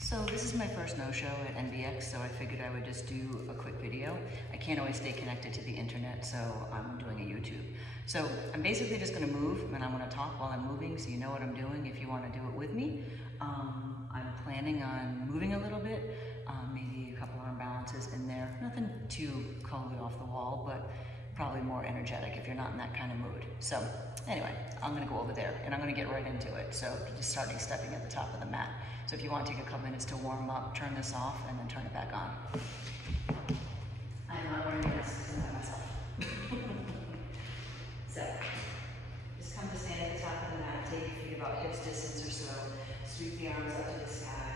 So this is my first no-show at NBX, so I figured I would just do a quick video. I can't always stay connected to the internet, so I'm doing a YouTube. So I'm basically just gonna move, and I'm gonna talk while I'm moving, so you know what I'm doing if you wanna do it with me. I'm planning on moving a little bit, maybe a couple arm balances in there. Nothing too totally off the wall, but probably more energetic if you're not in that kind of mood. So anyway, I'm gonna go over there and I'm gonna get right into it. So just starting stepping at the top of the mat. So if you want to take a couple minutes to warm up, turn this off and then turn it back on. I'm not wearing this because I'm by myself. So just come to stand at the top of the mat, take your feet about hips distance or so, sweep the arms up to the sky,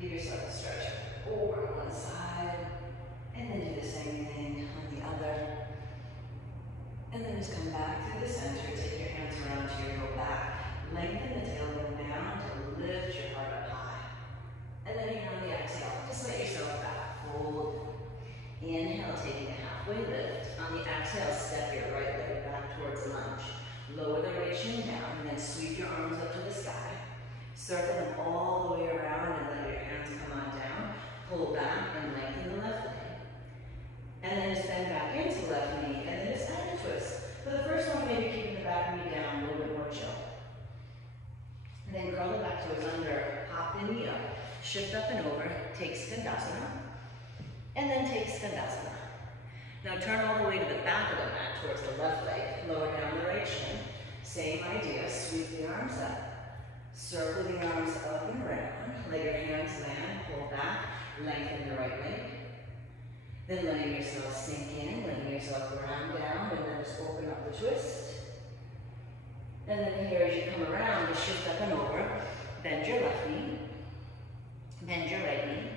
give yourself a stretch over on one side, and then do the same thing on the other. And then just come back to the center, take your hands around to your low back, lengthen the tailbone down to lift your heart up high. And then here on the exhale, just let yourself back, fold. Inhale, taking a halfway lift. On the exhale, step your right leg back towards lunge. Lower the right shin down, and then sweep your arms up to the sky. Circle them all the way around and let your hands come on down. Pull back and lengthen the left leg. And then just bend back into left knee, and then just add a twist. For the first one, maybe keeping the back knee down, a little bit more chill. And then curl it back towards under, pop the knee up, shift up and over, take Skandasana, and then take Skandasana. Now turn all the way to the back of the mat towards the left leg, lower down the right shin. Same idea, sweep the arms up, circle the arms up and around, let your hands land, pull back, lengthen the right leg. Then letting yourself sink in, letting yourself ground down, and then just open up the twist. And then here as you come around, just shift up and over, bend your left knee, bend your right knee,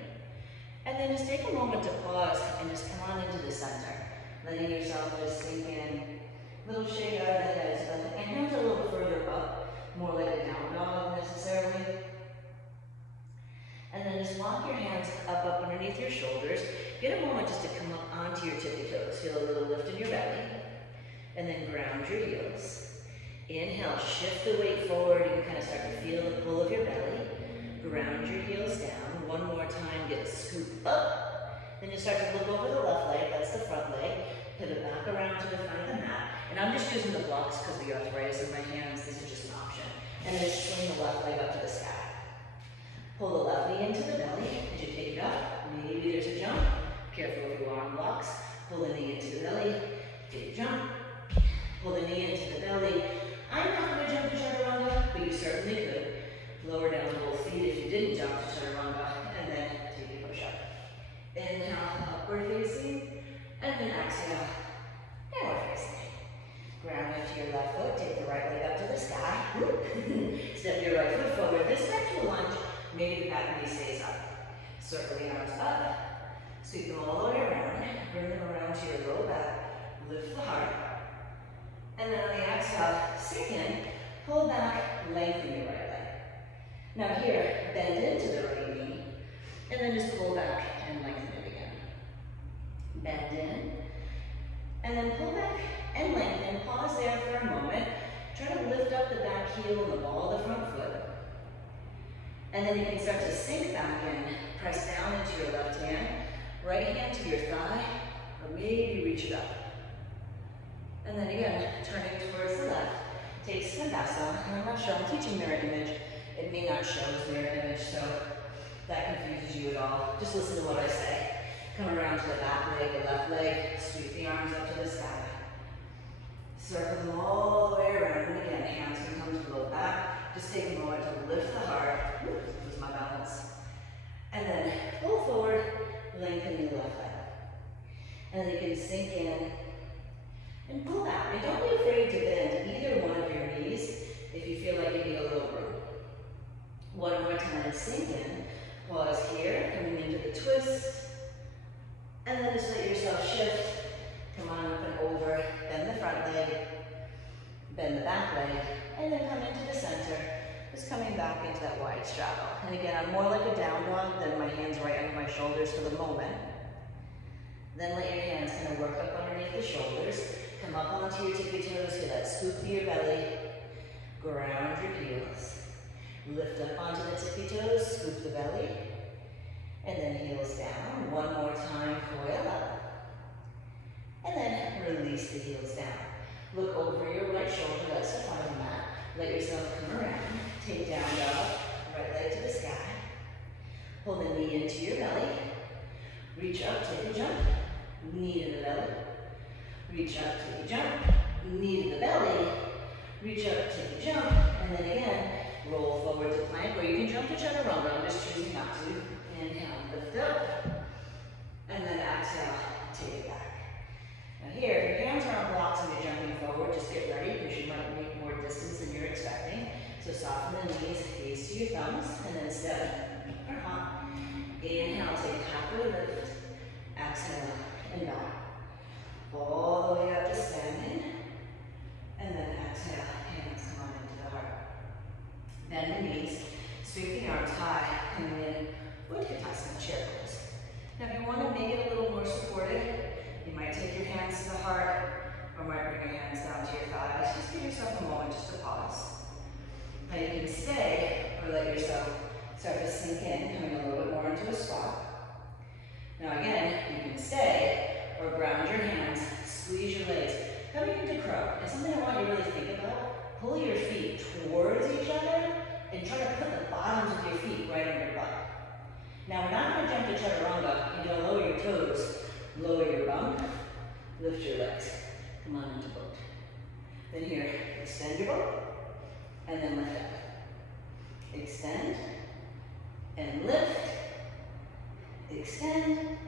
and then just take a moment to pause and just come on into the center, letting yourself just sink in. Little shake out of the head, and hands a little further up, more like a down dog necessarily. And then just walk your hands up underneath your shoulders. Get a moment just to come up onto your tippy toes. Feel a little lift in your belly. And then ground your heels. Inhale, shift the weight forward. You can kind of start to feel the pull of your belly. Ground your heels down. One more time, get a scoop up. Then you start to look over the left leg, that's the front leg. Pivot back around to the front of the mat. And I'm just using the blocks because of the arthritis in my hands. This is just an option. And then just swing the left leg up to the sky. Pull the left knee into the belly as you take it up. Maybe there's a jump. Careful if you are on blocks. Pull the knee into the belly. Take a jump. Pull the knee into the belly. I'm not going to jump to chaturanga, but you certainly could. Lower down both feet if you didn't jump to chaturanga, and then take a push-up. Inhale, upward facing, and then exhale, downward facing. Ground into your left foot. Take the right leg up to the sky. Step your right foot forward. This back to a lunge. Maybe the back knee stays up. Circle the arms up. Sweep them all the way around. Bring them around to your low back. Lift the heart. And then on the exhale, sink in. Pull back. Lengthen your right leg. Now here, bend into the right knee. And then just pull back and lengthen it again. Bend in. And then pull back and lengthen. Pause there for a moment. Try to lift up the back heel and the ball of the front foot. And then you can start to sink back in. Press down into your left hand. Right hand to your thigh. Or maybe reach it up. And then again, turning towards the left. Take Skandasana. And I'm not sure, I'm teaching mirror image. It may not show as mirror image, so that confuses you at all. Just listen to what I say. Come around to the back leg, the left leg. Sweep the arms up to the sky. Circle them all the way around. And again, hands can come to the low back. Just take a moment to lift the heart. Lose my balance. And then pull forward, lengthen your left leg. And then you can sink in and pull back. And don't be afraid to bend either one of your knees if you feel like you need a little room. One more time, sink in. Pause here, coming into the twist. And then just let yourself shift. Come on up and over. Bend the front leg. Bend the back leg. And then come into the center. Just coming back into that wide straddle. And again, I'm more like a down dog than my hands right under my shoulders for the moment. Then let your hands kind of work up underneath the shoulders. Come up onto your tippy toes. Feel that scoop to your belly. Ground your heels. Lift up onto the tippy toes, scoop the belly, and then heels down. One more time, coil up. And then release the heels down. Look over your right shoulder, let's step on the mat. Let yourself come around. Take down dog, right leg to the sky. Pull the knee into your belly. Reach up, take a jump. Knee to the belly. Reach up, take a jump. Knee to the belly. Reach up, take a jump. And then again, roll forward to plank, or you can jump to chaturanga. I'm just choosing not to. Inhale, lift up. And then exhale, take it back. Now here, if your hands are on blocks and you're jumping forward, just get ready because you might make more distance than you're expecting. So soften the knees, gaze to your thumbs, and then step or hop. Inhale, take a halfway lift. Exhale, and down. All the way up to standing. And then exhale, hands come on into the heart. Bend the knees, sweep the arms high, coming in Utkatasana chair pose. Now if you want to make it a little more supported, you might take your hands to the heart, or might bring your hands down to your thighs. Just give yourself a moment just to pause. Now you can stay, or let yourself start to sink in, coming a little bit more into a squat. Now again, you can stay, or ground your hands, squeeze your legs, coming into crow. And something I want you to really think about, pull your feet towards each other, and try to put the bottoms of your feet right on your butt. Now we're not going to jump to chaturanga. You're going to lower your toes, lower your bum, lift your legs. Come on into boat. Then here, extend your boat, and then lift up. Extend, and lift, extend,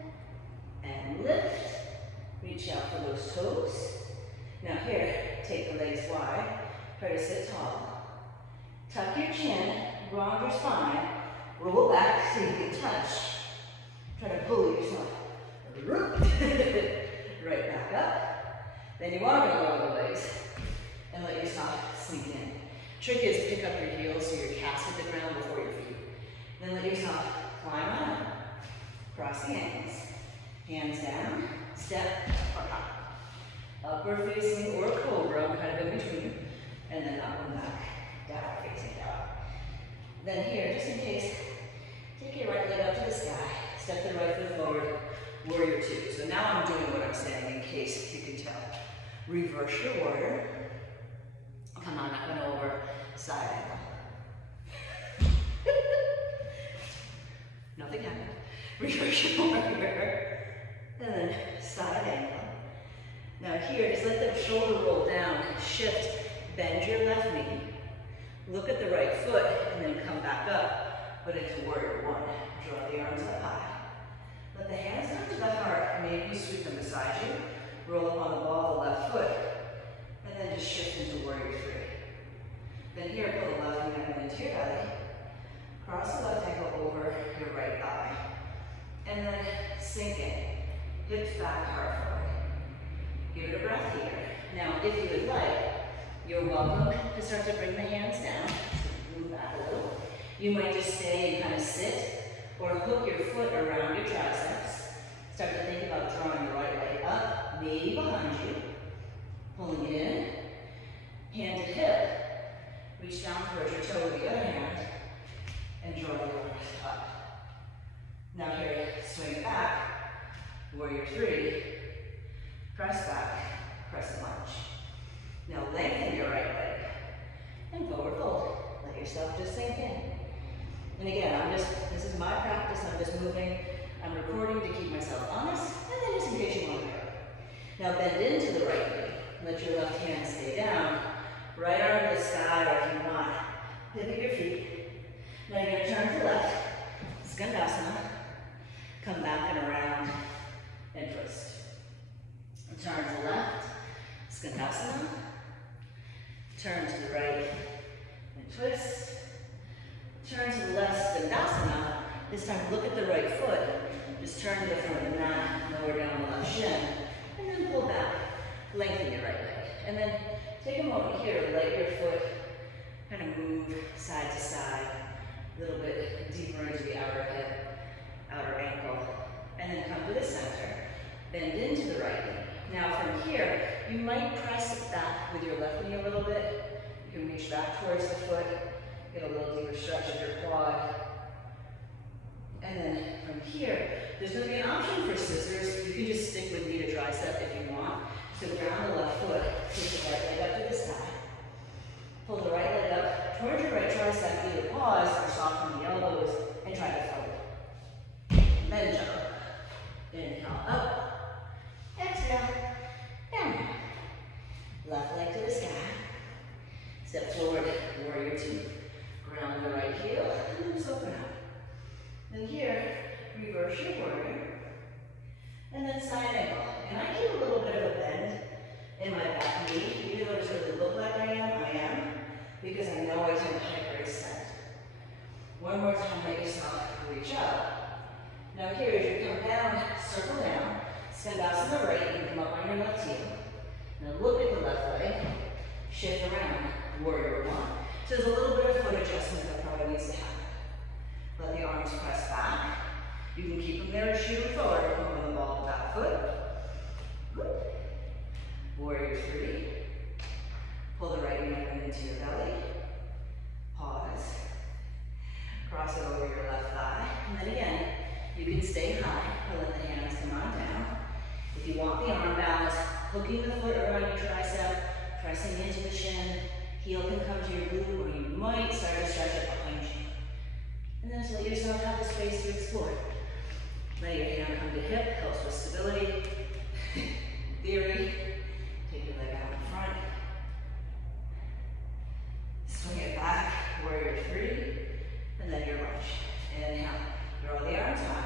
and lift. Reach out for those toes. Now here, take the legs wide, try to sit tall. Tuck your chin, ground your spine, roll back so you can touch. Try to pull yourself right back up. Then you are going to lower the legs and let yourself sink in. Trick is pick up your heels so your calves hit the ground before your feet. Then let yourself climb on up. Cross the ankles. Hands down, step or hop. Upward facing or cobra, kind of in between. And then up and back, down facing down. Then here, just in case, take your right leg up to the sky. Step the right foot forward, warrior two. So now I'm doing what I'm saying in case you can tell. Reverse your warrior. Come on, up and over, side angle. Nothing happened. Reverse your warrior. And then side angle. Now here, just let the shoulder roll down. Shift, bend your left knee. Look at the right foot, and then come back up, but into warrior one. Draw the arms up high. Let the hands come to the heart, maybe you sweep them beside you. Roll up on the ball of the left foot, and then just shift into warrior three. Then here, pull the left knee up into your belly. Cross the left ankle over your right thigh. And then sink in. Hips back, heart forward. Give it a breath here. Now, if you would like, you're welcome to start to bring the hands down. Move back a little. You might just stay and kind of sit, or hook your foot around your triceps. Start to think about drawing the right leg up, maybe behind you. Pulling it in. Hand to hip. Reach down towards your toe with the other hand, and draw the arms up. Now here, swing back, warrior three, press back, crescent lunge. Now lengthen your right leg, and forward fold. Let yourself just sink in. And again, this is my practice, I'm just moving, I'm recording to keep myself honest, and then just in case you want to go. Now bend into the right knee, let your left hand stay down, right arm to the sky, or if you want, pivot your feet. Now you're going to turn to the left, Skandasana, come back and around, and twist. Turn to the left, Skandasana, turn to the right, and twist. Turn to the left, Skandasana. This time look at the right foot, just turn to the front of the mat, lower down the left shin, and then pull back, lengthen your right leg. And then take a moment here to let your foot kind of move side to side, a little bit deeper into the outer hip, outer ankle, and then come to the center, bend into the right knee. Now from here, you might press it back with your left knee a little bit. You can reach back towards the foot. Get a little deeper stretch of your quad. And then from here, there's going to be an option for scissors. You can just stick with knee to tricep if you want. So ground the left foot, push the right leg up to the sky. Pull the right leg up towards your right tricep, either pause or soften the elbows and try to float. Then jump. Inhale, up. Exhale, down. Left leg to the sky. Step forward, warrior two. Ground the right heel, and then just open up. Then here, reverse your warrior. And then side angle. And I keep a little bit of a bend in my back knee. Even though it doesn't really look like I am, because I know I tend to hyperextend. One more time, let yourself reach up. Now here, as you come down, circle down, send out to the right, you can come up on your left heel. Now look at the left leg, shift around, warrior one. So there's a little bit of foot adjustment that probably needs to happen. Let the arms press back. You can keep them there or shoot them forward, moving the ball to the back foot. Good. Warrior three. Pull the right knee up and into your belly. Pause. Cross it over your left thigh. And then again, you can stay high or let the hands come on down. If you want the arm balance, hooking the foot around your tricep, pressing into the shin, heel can come to your glute, or you might start to stretch it behind you. And then just let yourself have the space to explore. Let your hand come to hip, helps with stability. Theory, take your leg out in front. Swing it back, warrior three, and then your lunge. Inhale, draw the arms high.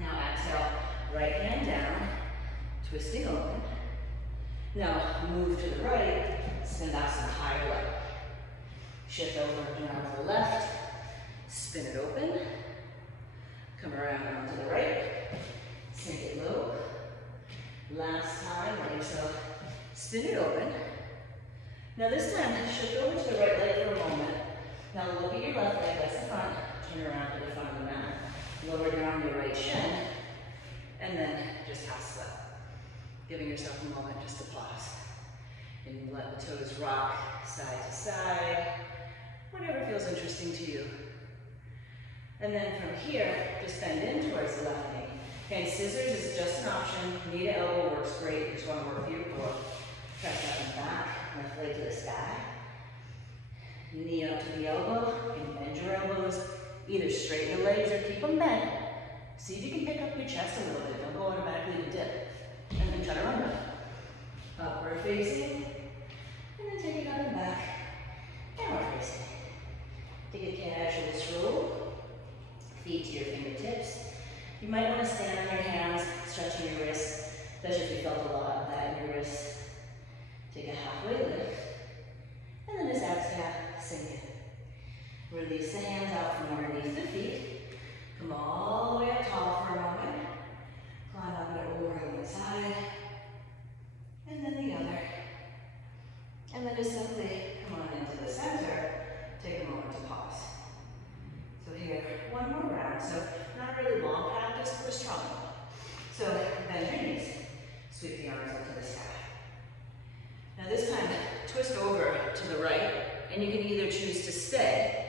Now exhale, right hand down, twisting open. Now move to the right, spin out some higher leg. Shift over and around to the left, spin it open. Come around to the right, sink it low. Last time, let yourself spin it open. Now this time, shift over to the right leg for a moment. Now look at your left leg, that's the front. Turn around to the front of the mat. Lower down your right shin, and then just half slip. Giving yourself a moment just to pause. And let the toes rock side to side, whatever feels interesting to you. And then from here, just bend in towards the left knee. Okay, scissors is just an option. Knee to elbow works great. You just want to work through your core. Press that in the back, left leg to the sky. Knee up to the elbow, and bend your elbows. Either straighten the legs or keep them bent. See if you can pick up your chest a little bit. Don't go automatically to dip. And then try to run back. Upward facing, and then take it up and back. Downward facing. Take a casual stroll. Feet to your fingertips. You might want to stand on your hands, stretching your wrists, especially if you felt a lot of that in your wrists. Take a halfway lift, and then just exhale, sink it. Release the hands out from underneath the feet. Come all the way up tall for a moment. Climb up and over on one side, and then the other. And then just simply come on into the center. Take a moment to pause. So here, one more round. So not really long practice, but a strong one. So bend your knees, sweep the arms up to the sky. Now this time, twist over to the right, and you can either choose to stay,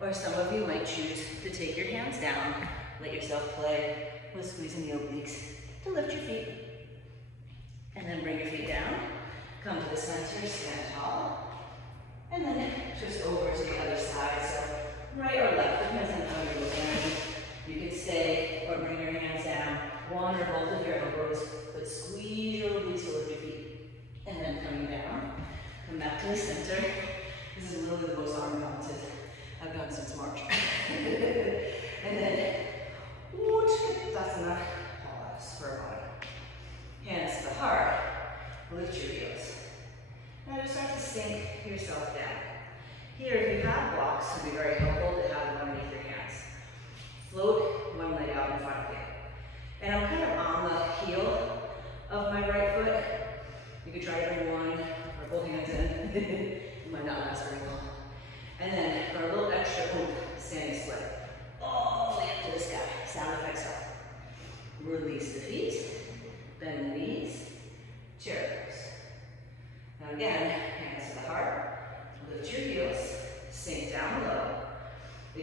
or some of you might choose to take your hands down, let yourself play with squeezing the obliques to lift your feet. And then bring your feet down, come to the center, stand tall, and then twist over to the other side. So right or left, depends on how you're looking. You can stay or bring your hands down, one or both of your elbows, but squeeze your obliques to lift your feet. And then coming down, come back to the center. This is literally the most arm mounted I've done since March. And then, Utkatasana, pause for a moment. Hands to the heart, lift your heels. Now just start to sink yourself down. Here, if you have blocks, it would be very helpful to have one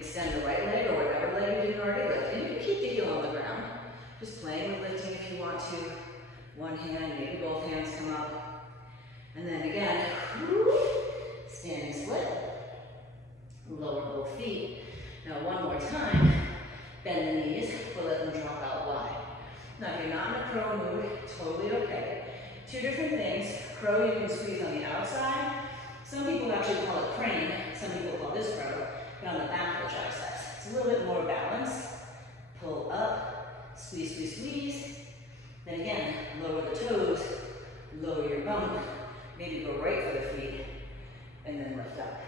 extend the right leg or whatever leg you didn't already lift. And you can keep the heel on the ground. Just playing with lifting if you want to. One hand, maybe both hands come up. And then again, standing split. Lower both feet. Now one more time. Bend the knees, but let them drop out wide. Now if you're not in a crow mood, totally okay. Two different things. Crow you can squeeze on the outside. Some people actually call it crane. Some people call this crow, but on the back of the triceps. It's a little bit more balance. Pull up, squeeze, squeeze, squeeze. Then again, lower the toes, lower your bum. Maybe go right for the feet, and then lift up.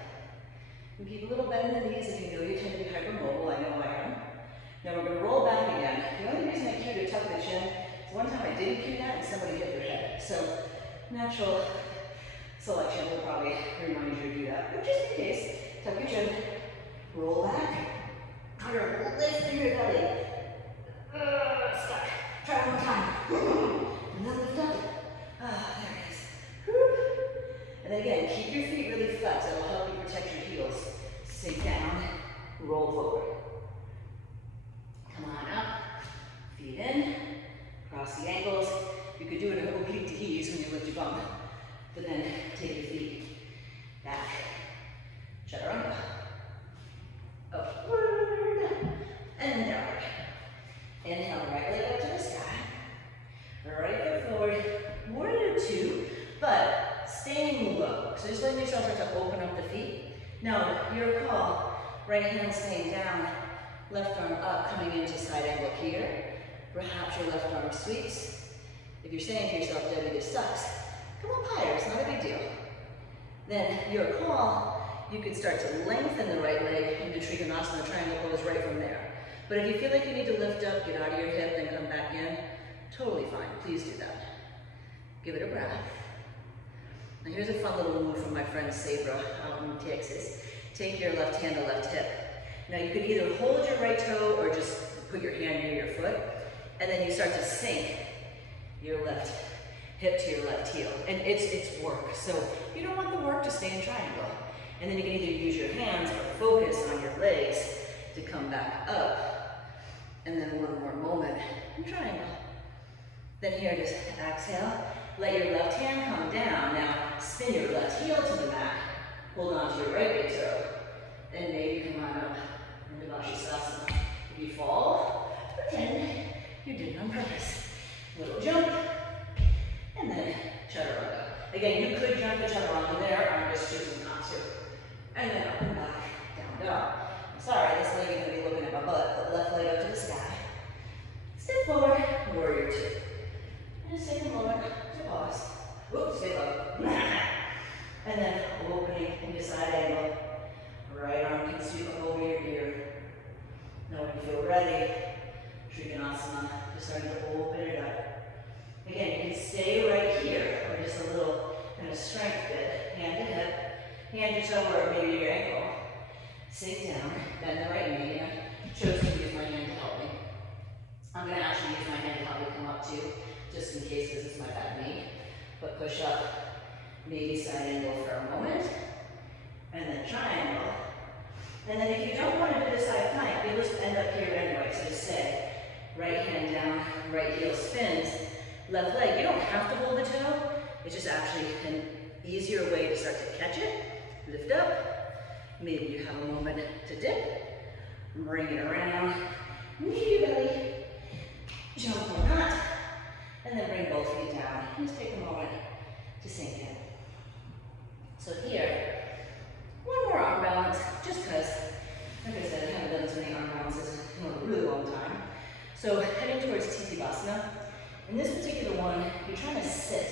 And keep a little bend in the knees if you know you tend to be hypermobile. I know I am. Now we're going to roll back again. The only reason I cue to tuck the chin is one time I didn't cue that and somebody hit their head. So natural selection will probably remind you to do that. But just in case, tuck your chin, roll back. You're lifting your belly. Stuck. Try one more time. And then lift up. There it is. And then again, keep your feet really flat. That'll help you protect your heels. Sink down, roll forward. Come on up, feet in, cross the ankles. You could do it in oblique to ease when you lift your bum. But then take your feet back. Chaturanga. Upward and downward. Inhale, right leg up to the sky. Right foot forward. More to do two, but staying low. So just letting yourself start to open up the feet. Now, your call, right hand staying down, left arm up, coming into side angle here. Perhaps your left arm sweeps. If you're saying to yourself, Debbie, this sucks, come up higher, it's not a big deal. Then your call, you could start to lengthen the right leg into Trikonasana, triangle pose right from there. But if you feel like you need to lift up, get out of your hip, then come back in, totally fine, please do that. Give it a breath. Now here's a fun little move from my friend Sabra out in Texas. Take your left hand to left hip. Now you could either hold your right toe or just put your hand near your foot, and then you start to sink your left hip to your left heel. And it's work, so you don't want the work to stay in triangle. And then you can either use your hands or focus on your legs to come back up. And then one more moment in triangle. Then here, just exhale. Let your left hand come down. Now spin your left heel to the mat. Hold on to your right big toe. And maybe come on up into Vashisthasana. If you fall, pretend you did it on purpose. Little jump. And then Chaturanga. Again, you could jump the Chaturanga there. I'm just choosing not to. And then up and back, down, down. Sorry, this leg is going to be looking at my butt, but left leg up to the sky. Step forward, warrior two. And just take a moment to pause. Whoops, stay low. And then opening into side angle. Right arm can sweep up over your ear. Now when you feel ready, Trikonasana, just starting to open it up. Again, you can stay right here, or just a little kind of strength bit. Hand to hip, hand to toe, or maybe your ankle. Sink down, bend the right knee. I chose to use my hand to help me. I'm going to actually use my hand to help me come up too, just in case this is my bad knee. But push up, maybe side angle for a moment, and then triangle. And then if you don't want to do the side plank, you'll just end up here anyway, so just stay. Right hand down, right heel spins, left leg. You don't have to hold the toe, it's just actually an easier way to start to catch it. Lift up. Maybe you have a moment to dip, bring it around, knee your belly, jump or not, and then bring both feet down. Just take a moment to sink in. So here, one more arm balance, just because, like I said, I haven't done this many arm balances in a really long time. So heading towards Titibhasana. In this particular one, you're trying to sit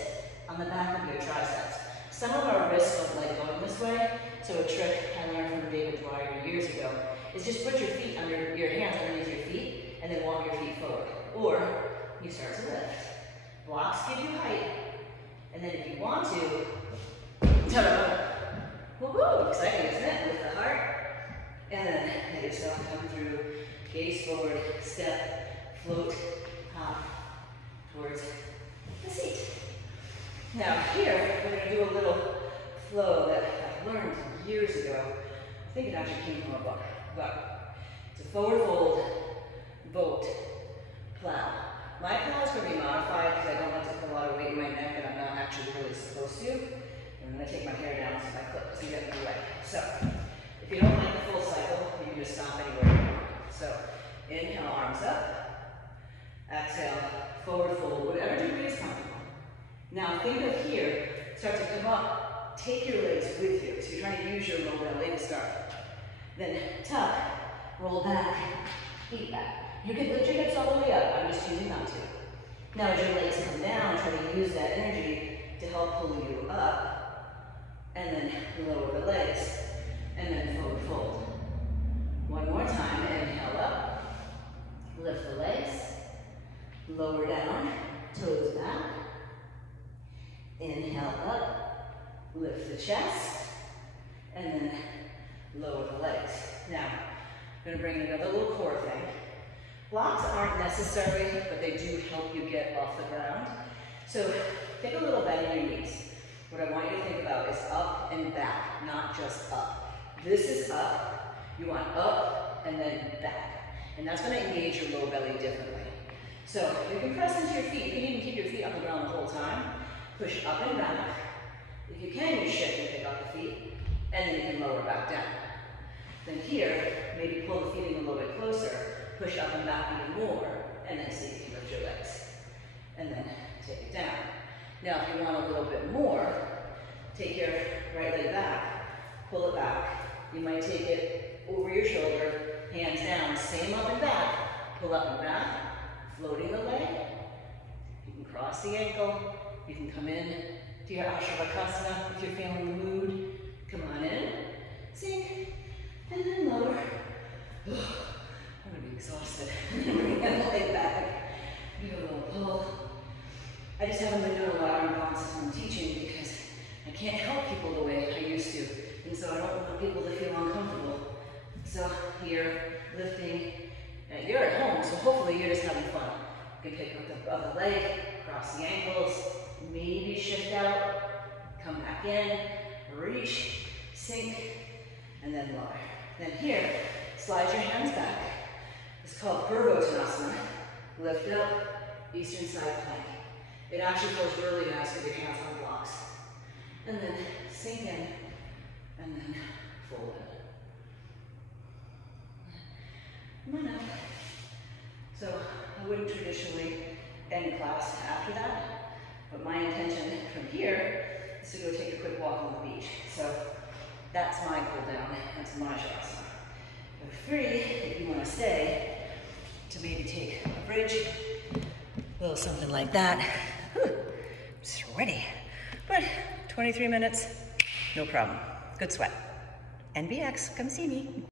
on the back of your triceps. Some of our wrists don't like going this way, so a trick I learned from David Dwyer years ago is just put your feet under your hands underneath your feet and then walk your feet forward. Or you start to lift. Blocks give you height, and then if you want to, ta-da! Woohoo! Exciting, isn't it? With the heart. And then let yourself come through, gaze forward, step, float, hop towards the seat. Now here, we're going to do a little flow that I learned years ago. I think it actually came from a book, but forward fold, boat, plow. My plow is going to be modified because I don't like to put a lot of weight in my neck and I'm not actually really supposed to. I'm going to take my hair down so my foot doesn't get in the way. So, if you don't like the full cycle, you can just stop anywhere you want. So, inhale, arms up. Exhale, forward fold, whatever degree is comfortable. Now, think of here, start to come up, take your legs with you. So, you're trying to use your low belly to start. Then, tuck, roll back, feet back. You can lift your hips all the way up, I'm just choosing not to. Now as your legs come down, try to use that energy to help pull you up, and then lower the legs, and then forward fold. One more time, inhale up, lift the legs, lower down, toes back, inhale up, lift the chest, and then lower the legs. Now, I'm going to bring in another little core thing. Blocks aren't necessary, but they do help you get off the ground. So take a little bend in your knees. What I want you to think about is up and back, not just up. This is up. You want up and then back. And that's going to engage your low belly differently. So you can press into your feet. You can even keep your feet on the ground the whole time. Push up and back. If you can, you shift and pick up the feet. And then you can lower back down. Then here, maybe pull the feet in a little bit closer. Push up and back even more, and then see if you can lift your legs. And then take it down. Now, if you want a little bit more, take your right leg back, pull it back. You might take it over your shoulder, hands down, same up and back, pull up and back, floating the leg. You can cross the ankle. You can come in to your Ashavakasana if you're feeling the mood. Come on in, sink, and then lower. I'm going to be exhausted. Bring that leg back. Do a little pull. I just haven't been doing a lot of responses when I'm teaching because I can't help people the way I used to. And so I don't want people to feel uncomfortable. So here, lifting. Now you're at home, so hopefully you're just having fun. You can pick up the other leg, cross the ankles, maybe shift out, come back in, reach, sink, and then lower. Then here, slide your hands back. It's called Purvottanasana. Lift up, eastern side plank. It actually feels really nice with your hands on blocks. And then sink in, and then fold in. Come on up. So I wouldn't traditionally end class after that, but my intention from here is to go take a quick walk on the beach. So that's my pull down, that's my shavasana. You're free, if you want to stay, to maybe take a bridge, a little something like that. Whew, sweaty. But 23 minutes, no problem. Good sweat. NBX, come see me.